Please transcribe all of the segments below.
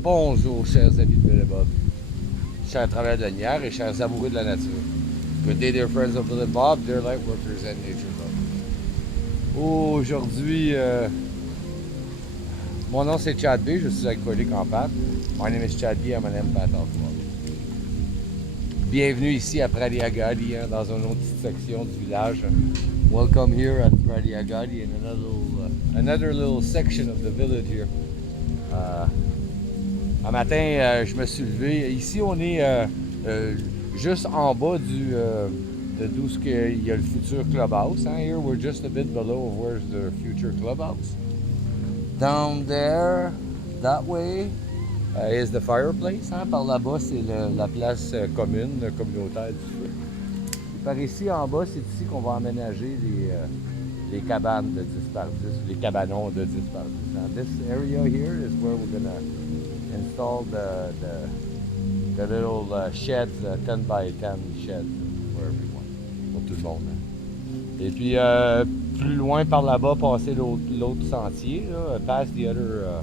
Bonjour, chers amis de Bill Bob, chers travailleurs de la lumière et chers amoureux de la nature. Good day, dear friends of Bill and Bob, dear light workers and nature lovers. Aujourd'hui, mon nom c'est Chad B, je suis alcoolique en pâte. My name is Chad B, I'm an empath alcoholic. Bienvenue ici à Pradiagadi, dans une autre petite section du village. Welcome here at Pradiagadi in another little section of the village here. Un matin, je me suis levé. Ici, on est juste en bas de d'où il y a le futur clubhouse. Hein? Here, we're just a bit below where's the future clubhouse. Down there, that way, is the fireplace. Hein? Par là-bas, c'est la place commune, communautaire du feu. Et par ici, en bas, c'est ici qu'on va aménager les cabanes de 10 par 10, les cabanons de 10 par 10. Hein? This area here is where we're gonna install the little sheds, 10 by 10 sheds for everyone, pour tout le monde. Hein? Et puis, plus loin par là-bas, passer l'autre sentier, là, past the other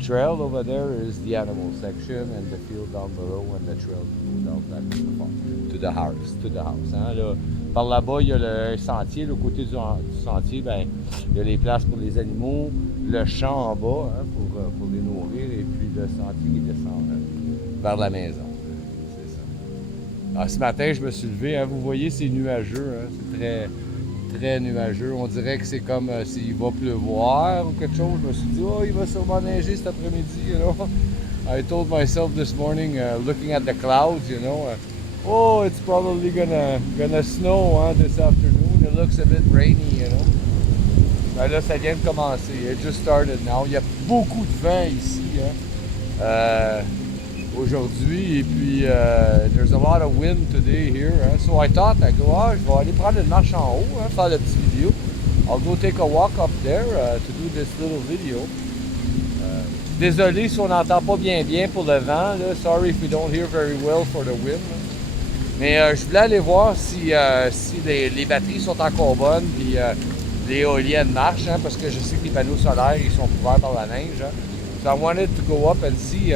trail over there is the animal section and the field down below and the trail go down back to the farm, to the house. Hein? Là, par là-bas, il y a le sentier, le côté du sentier, ben, il y a les places pour les animaux, le champ en bas hein, pour les nourrir et puis le sentier qui descend vers la maison. C'est ça. Alors, ce matin, je me suis levé, hein, vous voyez, c'est nuageux, hein, c'est très, très nuageux. On dirait que c'est comme s'il va pleuvoir ou quelque chose. Je me suis dit, oh, il va sûrement neiger cet après-midi, you know. I told myself this morning, looking at the clouds, you know, oh, it's probably gonna snow hein, this afternoon. It looks a bit rainy, you know. Ben là, ça vient de commencer. It just started now. Il y a beaucoup de vent ici hein, aujourd'hui. Et puis, there's a lot of wind today here. Hein. So I thought, je vais aller prendre une marche en haut, hein, faire la petite vidéo. I'll go take a walk up there to do this little video. Désolé si on n'entend pas bien pour le vent. Là. Sorry if we don't hear very well for the wind. Hein. Mais je voulais aller voir si les batteries sont encore bonnes, puis les éoliennes marchent, hein, parce que je sais que les panneaux solaires, ils sont couverts par la neige. Hein. So I wanted to go up and see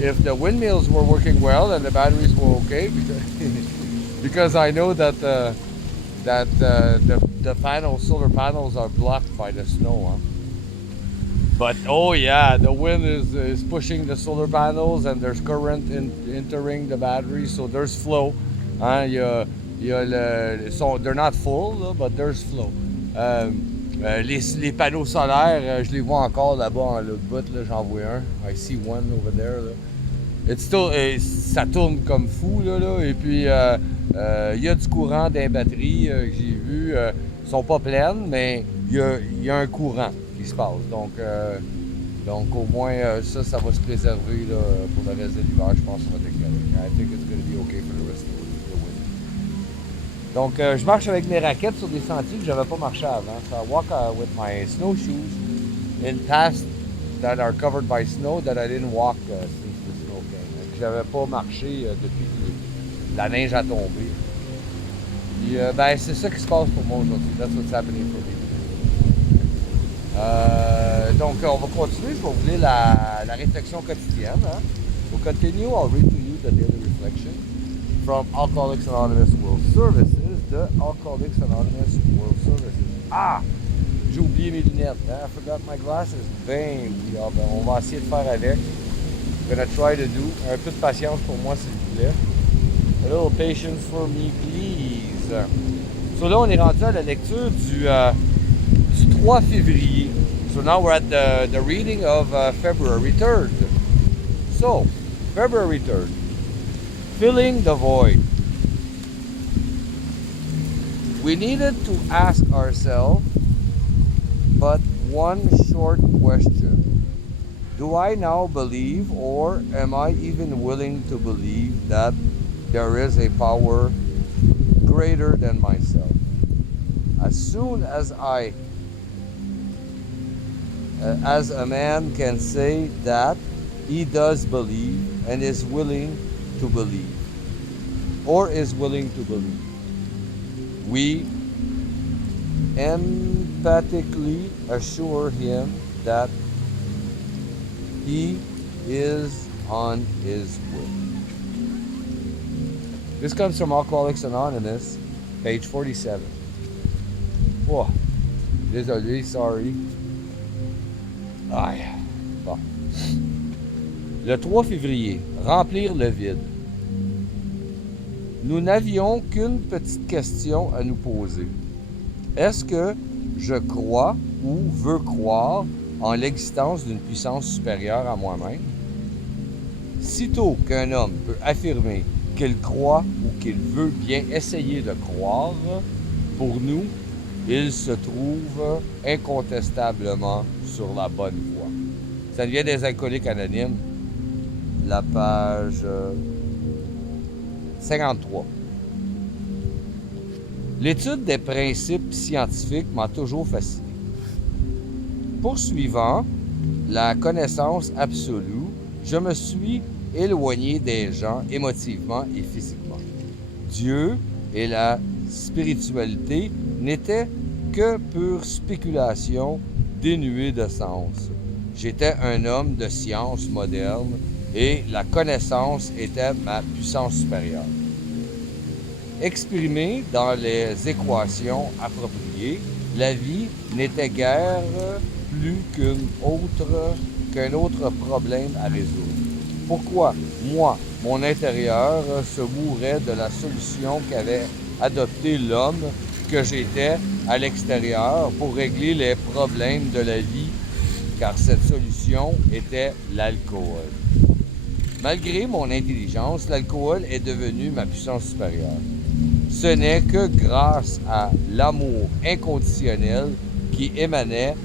if the windmills were working well and the batteries were okay, because I know that the solar panels are blocked by the snow. Huh? But oh yeah, the wind is pushing the solar panels and there's current entering the battery, so there's flow. Hein? They're not full, là, but there's flow. Les panneaux solaires, je les vois encore là-bas en l'autre bout, là, j'en vois un. I see one over there. Là. It's still, ça tourne comme fou, là et puis il y a du courant dans les batteries que j'ai vu. Ils sont pas pleines, mais il y a un courant qui se passe. Donc au moins, ça va se préserver là, pour le reste de l'hiver. Je pense que ça va être correct. I think it's going to be okay for the rest of the winter. Donc, je marche avec mes raquettes sur des sentiers que je n'avais pas marché avant. So I walk with my snowshoes in paths that are covered by snow that I didn't walk since the snow came. Je n'avais pas marché depuis que la neige a tombé. Puis, ben, c'est ça qui se passe pour moi aujourd'hui. That's what's happening for me. Donc, on va continuer. Je vais vous lire la réflexion quotidienne. Hein. We'll continue. I'll read to you the daily reflection from Alcoholics Anonymous World Services. The Alcoholics Anonymous World Services. Ah! J'ai oublié mes lunettes. Hein? I forgot my glasses. Ben oui, ben, on va essayer de faire avec. I'm gonna try to do. Un peu de patience pour moi, s'il vous plaît. A little patience for me, please. So là, on est rendu à la lecture du 3 février. So now we're at the reading of February 3rd. So, February 3rd. Filling the void. We needed to ask ourselves but one short question. Do I now believe, or am I even willing to believe that there is a power greater than myself? As soon as as a man can say that he does believe and is willing to believe, or is willing to believe, we emphatically assure him that he is on his way. This comes from Alcoholics Anonymous, page 47. Oh, désolé, sorry. Aïe. Bon. Le 3 février, remplir le vide. Nous n'avions qu'une petite question à nous poser. Est-ce que je crois ou veux croire en l'existence d'une puissance supérieure à moi-même? Sitôt qu'un homme peut affirmer qu'il croit ou qu'il veut bien essayer de croire, pour nous, il se trouve incontestablement sur la bonne voie. Ça vient des Alcooliques Anonymes, la page 53. L'étude des principes scientifiques m'a toujours fasciné. Poursuivant la connaissance absolue, je me suis éloigné des gens émotivement et physiquement. Dieu et la spiritualité n'étaient que pure spéculation dénuée de sens. J'étais un homme de science moderne et la connaissance était ma puissance supérieure. Exprimée dans les équations appropriées, la vie n'était guère plus qu'un autre problème à résoudre. Pourquoi, moi, mon intérieur, se mourait de la solution qu'avait adoptée l'homme que j'étais à l'extérieur pour régler les problèmes de la vie, car cette solution était l'alcool. Malgré mon intelligence, l'alcool est devenu ma puissance supérieure. Ce n'est que grâce à l'amour inconditionnel qui émanait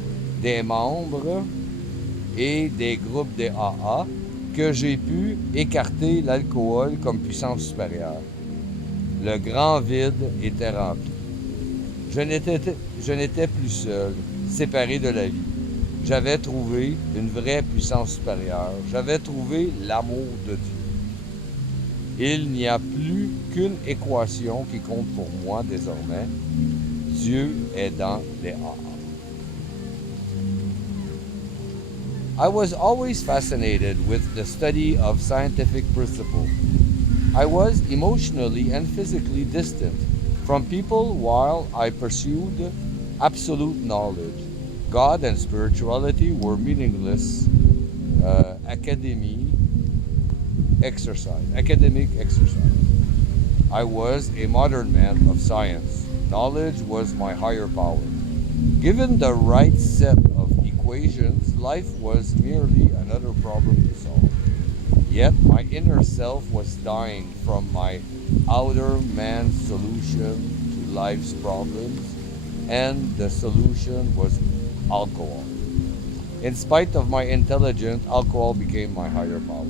des membres et des groupes des AA que j'ai pu écarter l'alcool comme puissance supérieure. Le grand vide était rempli. Je n'étais plus seul, séparé de la vie. J'avais trouvé une vraie puissance supérieure. J'avais trouvé l'amour de Dieu. Il n'y a plus qu'une équation qui compte pour moi désormais. Dieu est dans les AA. I was always fascinated with the study of scientific principles. I was emotionally and physically distant from people while I pursued absolute knowledge. God and spirituality were meaningless academic exercise. I was a modern man of science. Knowledge was my higher power. Given the right set of equations, life was merely another problem to solve. Yet my inner self was dying from my outer man's solution to life's problems, and the solution was alcohol. In spite of my intelligence, alcohol became my higher power.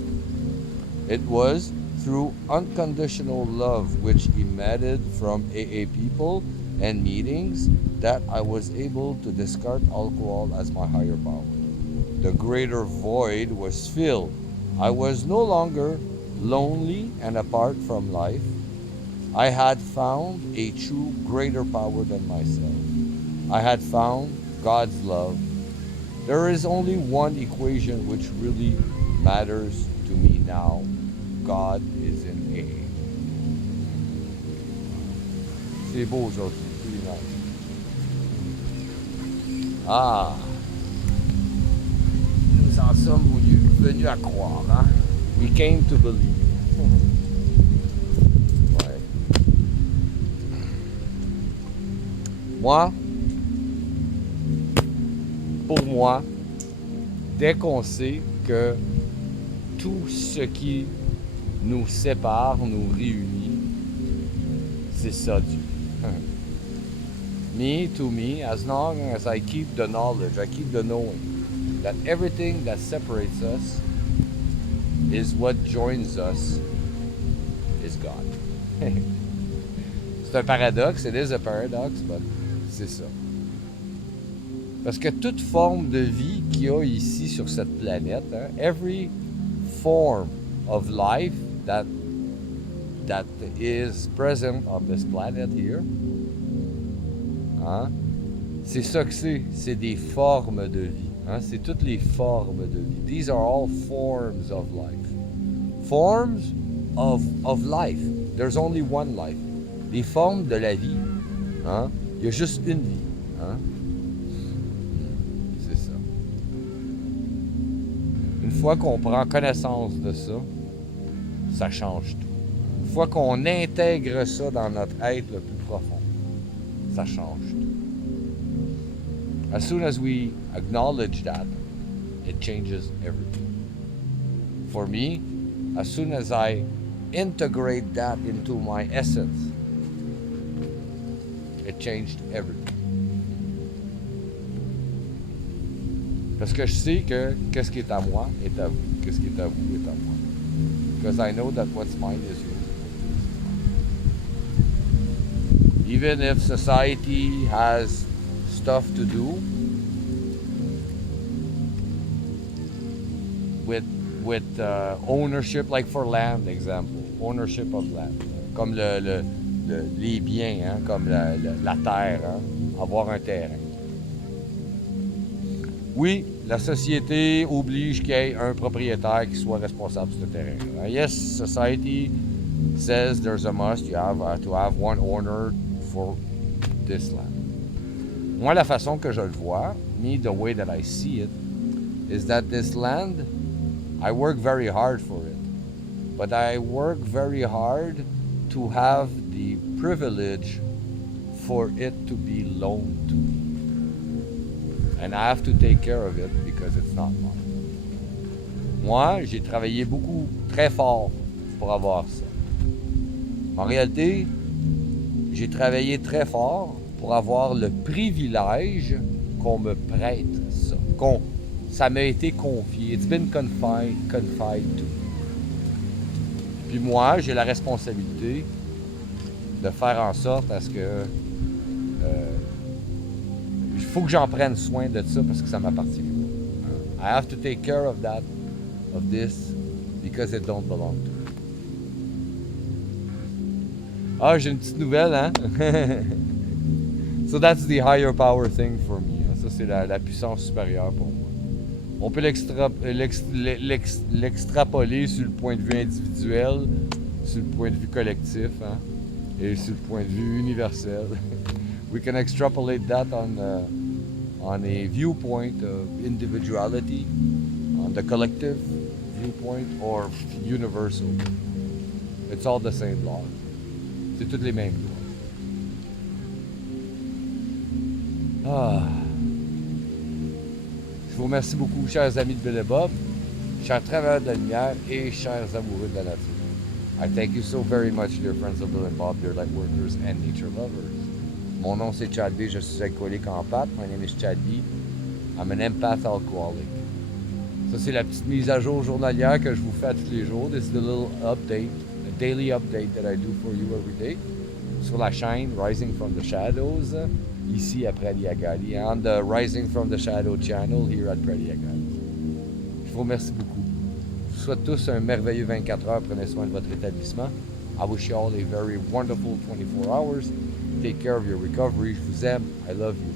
It was through unconditional love which emitted from AA people and meetings that I was able to discard alcohol as my higher power. The greater void was filled. I was no longer lonely and apart from life. I had found a true greater power than myself. I had found God's love. There is only one equation which really matters to me now. God is in AA. C'est beau aujourd'hui, pretty nice. Ah, nous en sommes venus à croire, hein? We came to believe. Ouais. Pour moi, dès qu'on sait que tout ce qui nous sépare, nous réunit, c'est ça Dieu. To me, as long as I keep the knowledge, I keep the knowing that everything that separates us is what joins us is God. C'est un paradoxe, it is a paradox, but c'est ça. Parce que toute forme de vie qu'il y a ici sur cette planète, hein, every form of life that is present on this planet here, hein, c'est ça que c'est des formes de vie. Hein? C'est toutes les formes de vie. These are all forms of life. Forms of life. There's only one life. Les formes de la vie. Hein? Il y a juste une vie. Hein? C'est ça. Une fois qu'on prend connaissance de ça, ça change tout. Une fois qu'on intègre ça dans notre être le plus profond, ça change tout. As soon as we acknowledge that, it changes everything. For me, as soon as I integrate that into my essence, it changed everything. Parce que je sais que qu'est-ce qui est à moi est à vous, qu'est-ce qui est à vous est à moi. Because I know that what's mine is yours. Even if society has stuff to do with ownership, like for land, example, ownership of land, comme les biens, hein, comme la terre, hein, avoir un terrain. Oui, la société oblige qu'il y ait un propriétaire qui soit responsable de ce terrain. Yes, society says there's a must, you have to have one owner for this land. Moi, la façon que je le vois, me, the way that I see it, is that this land, I work very hard for it. But I work very hard to have the privilege for it to be loaned to me. And I have to take care of it because it's not mine. Moi, j'ai travaillé beaucoup, très fort pour avoir ça. En réalité, j'ai travaillé très fort pour avoir le privilège qu'on me prête ça. Ça m'a été confié. It's been confided to me. Puis moi, j'ai la responsabilité de faire en sorte à ce que il faut que j'en prenne soin de ça parce que ça m'appartient. I have to take care of that, of this, because it don't belong to me. Ah, j'ai une petite nouvelle, hein? So that's the higher power thing for me. Hein? Ça, c'est la puissance supérieure pour moi. On peut l'extrapoler sur le point de vue individuel, sur le point de vue collectif, hein? Et sur le point de vue universel. We can extrapolate that on a viewpoint of individuality, on the collective viewpoint, or universal. It's all the same law. C'est toutes les mêmes lois. Ah. Je vous remercie beaucoup, chers amis de Bill et Bob, chers travailleurs de la lumière et chers amoureux de la nature. I thank you so very much, dear friends of Bill and Bob, dear light workers and nature lovers. Mon nom c'est Chad B, je suis alcoolique en pâte. My name is Chad B. I'm an empath alcoholic. Ça c'est la petite mise à jour journalière que je vous fais tous les jours. This is the little update, a daily update that I do for you every day. Sur la chaîne Rising from the Shadows, ici à Praliagali, on the Rising from the Shadow channel here at Praliagali. Je vous remercie beaucoup. Je vous souhaite tous un merveilleux 24 heures. Prenez soin de votre établissement. I wish you all a very wonderful 24 hours. Take care of your recovery. Je vous aime. I love you.